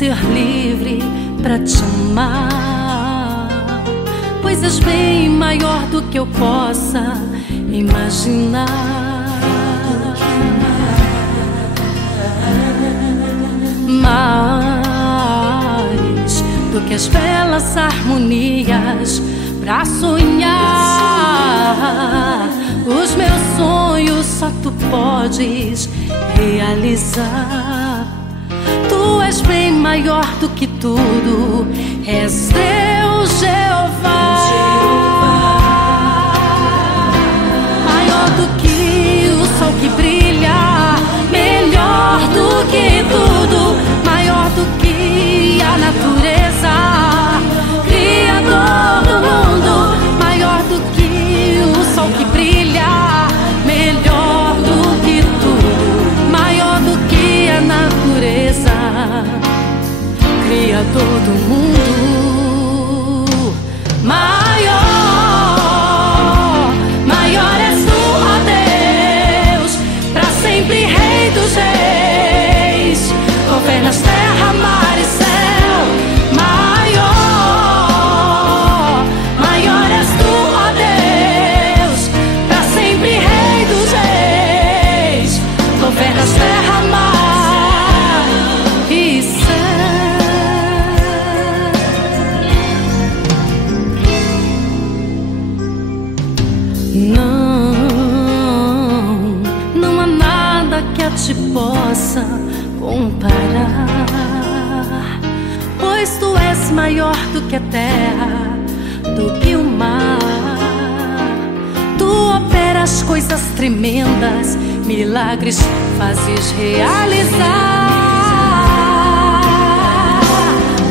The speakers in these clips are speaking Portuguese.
ser livre pra te amar, pois és bem maior do que eu possa imaginar. Mais do que as belas harmonias pra sonhar, os meus sonhos só tu podes realizar. Tu és bem maior do que tudo, és Deus Jeová. Maior do que o sol que brilha, melhor do que tudo, maior do que a natureza, Criador do mundo. Maior do que o sol que brilha, melhor do que tudo, maior do que a natureza, Criador do mundo. Maior, maior és tu, ó Deus, pra sempre Rei dos Reis, governas terra, mar e céu. Maior, maior és tu, ó Deus, pra sempre Rei dos Reis, governas terra, mar e céu. Não há nada que a te possa comparar, pois tu és maior do que a terra, do que o mar. Tu operas coisas tremendas, milagres fazes realizar.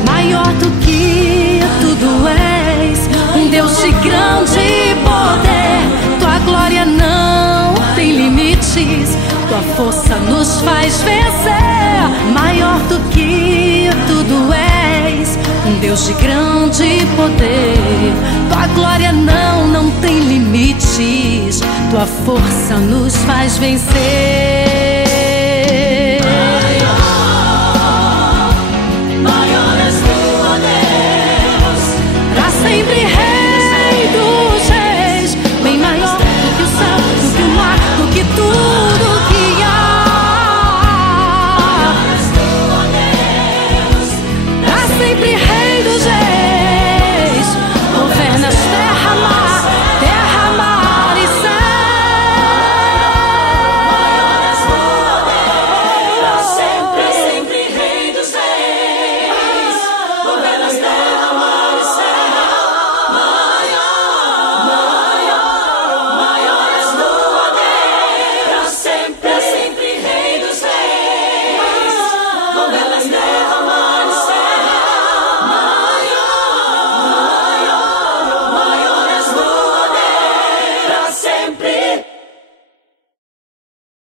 Maior do que tudo és, um Deus de grande poder. Tua glória não tem limites, tua força nos faz vencer. Maior do que tudo és, um Deus de grande poder. Tua glória não tem limites, tua força nos faz vencer.